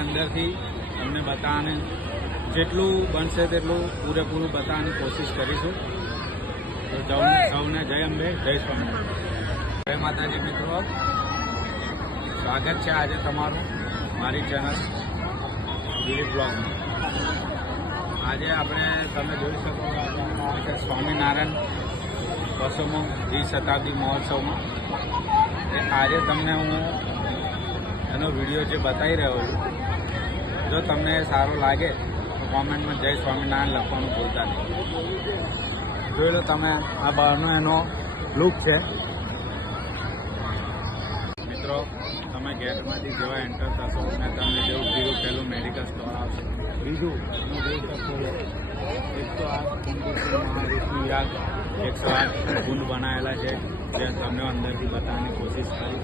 અંદરથી તમને બતાવવાને જેટલું બનશે તેટલું પૂરેપૂરું બતાવવાની કોશિશ કરીશું. તો સૌને જય અંબે, જય સ્વામિનારાયણ, જય માતાજી. મિત્રો, સ્વાગત છે આજે તમારું મારી ચેનલ દિલીપ બ્લોગમાં. આજે આપણે તમે જોઈ શકો કે સ્વામિનારાયણ 200મો દ્વિશતાબ્દી મહોત્સવમાં આજે તમને હું એનો વિડીયો જે બતાવી રહ્યો છું. જો તમને સારો લાગે તો કોમેન્ટમાં જય સ્વામિનારાયણ લખવાનું ભૂલતા નહીં. જોઈ લો તમે, આ બહારનો એનો લુક છે. મિત્રો, તમે ગેટમાંથી જેવા એન્ટર થશો અને તમને જેવું કીધું પહેલું મેડિકલ સ્ટોર આવશે. બીજું તમે જોઈ શકશો 108 મહાવીરનું યાદ 108 ગુંડ બનાવેલા છે, જે તમને અંદરથી બતાવવાની કોશિશ કરી.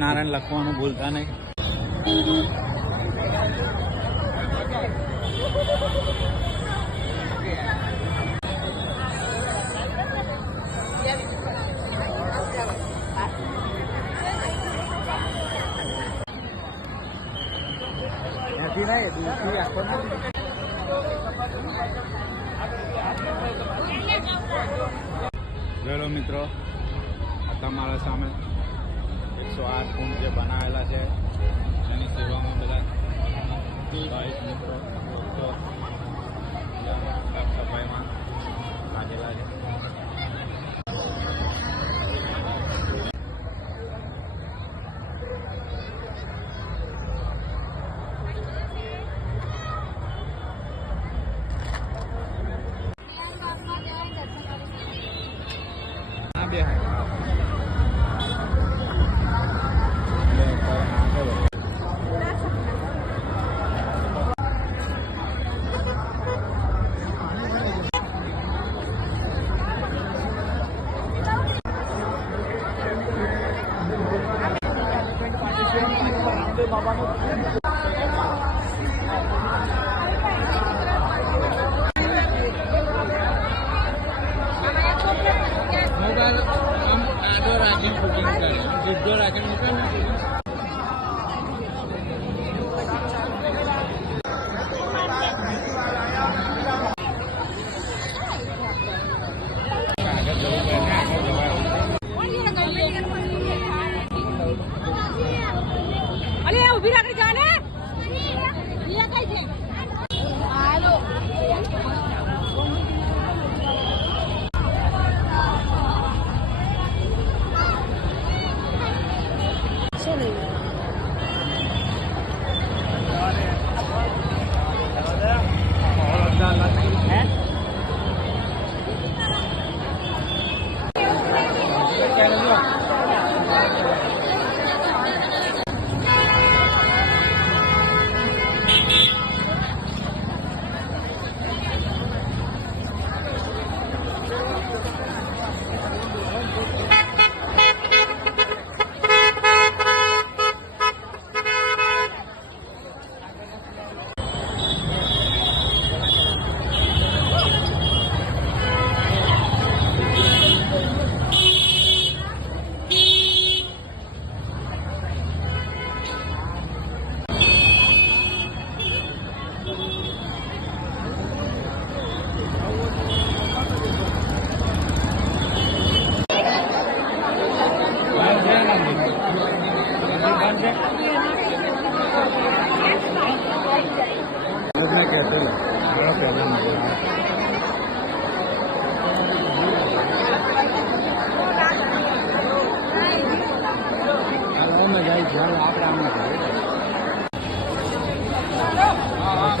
નારાયણ લખવાનું ભૂલતા નહીં. જોડો મિત્રો, આ તમારા સામે 108 કુંડ જે બનાવેલા છે એની સેવામાં બધા ભાઈ મિત્રો સાફ સફાઈમાં લાગેલા છે.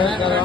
આપણે